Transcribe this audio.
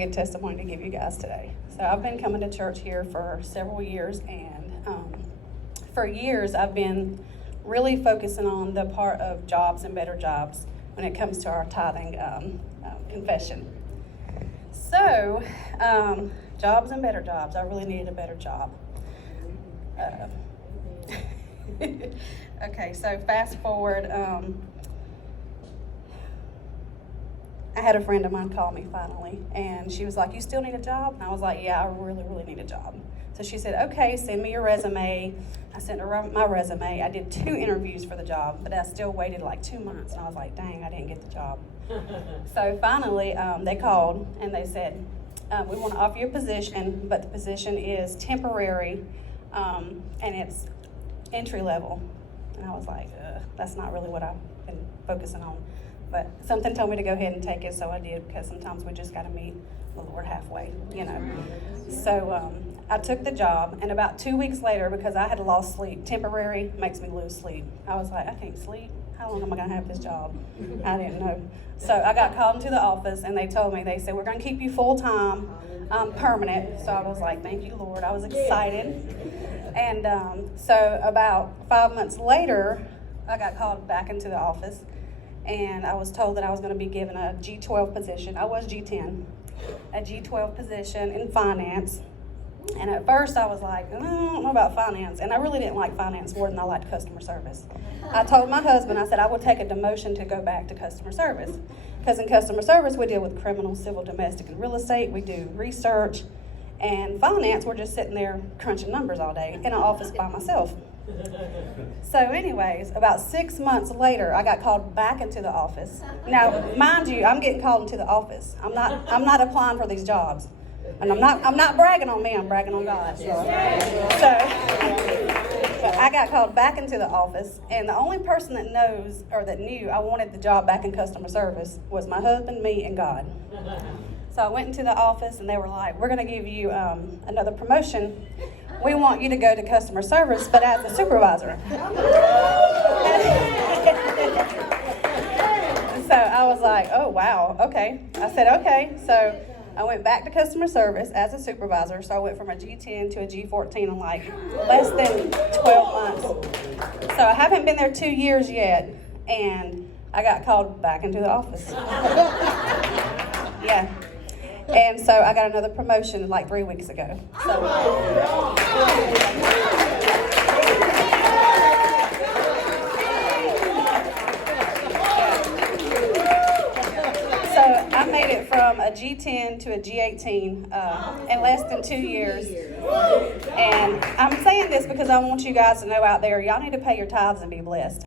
Good testimony to give you guys today. So I've been coming to church here for several years, and for years I've been really focusing on the part of jobs and better jobs when it comes to our tithing confession. So jobs and better jobs. I really needed a better job. Okay, so fast forward. I had a friend of mine call me finally, and she was like, "You still need a job?" And I was like, "Yeah, I really, really need a job." So she said, "Okay, send me your resume." I sent her my resume. I did 2 interviews for the job, but I still waited like 2 months, and I was like, dang, I didn't get the job. So finally, they called, and they said, "We want to offer you a position, but the position is temporary, and it's entry level." And I was like, that's not really what I've been focusing on. But something told me to go ahead and take it, so I did, because sometimes we just got to meet the Lord halfway, you know. So I took the job, and about 2 weeks later, because I had lost sleep, temporary makes me lose sleep. I was like, I can't sleep. How long am I going to have this job? I didn't know. So I got called into the office, and they told me, they said, "We're going to keep you full-time, permanent." So I was like, thank you, Lord. I was excited. And so about 5 months later, I got called back into the office. And I was told that I was going to be given a G12 position. I was G10, a G12 position in finance. And at first I was like, I don't know about finance. And I really didn't like finance more than I liked customer service. I told my husband, I said I would take a demotion to go back to customer service. Because in customer service, we deal with criminal, civil, domestic, and real estate. We do research. And finance, we're just sitting there crunching numbers all day in an office by myself. So anyways, about 6 months later, I got called back into the office. Now, mind you, I'm getting called into the office. I'm not applying for these jobs. And I'm not bragging on me, I'm bragging on God. So I got called back into the office, and the only person that knows or that knew I wanted the job back in customer service was my husband, me, and God. So I went into the office, and they were like, "We're going to give you another promotion. We want you to go to customer service, but as a supervisor." So I was like, oh, wow, okay. I said, okay. So I went back to customer service as a supervisor. So I went from a G10 to a G14 in like less than 12 months. So I haven't been there 2 years yet, and I got called back into the office. Yeah. And so I got another promotion like 3 weeks ago. So I made it from a G10 to a G18 in less than 2 years. And I'm saying this because I want you guys to know out there, y'all need to pay your tithes and be blessed.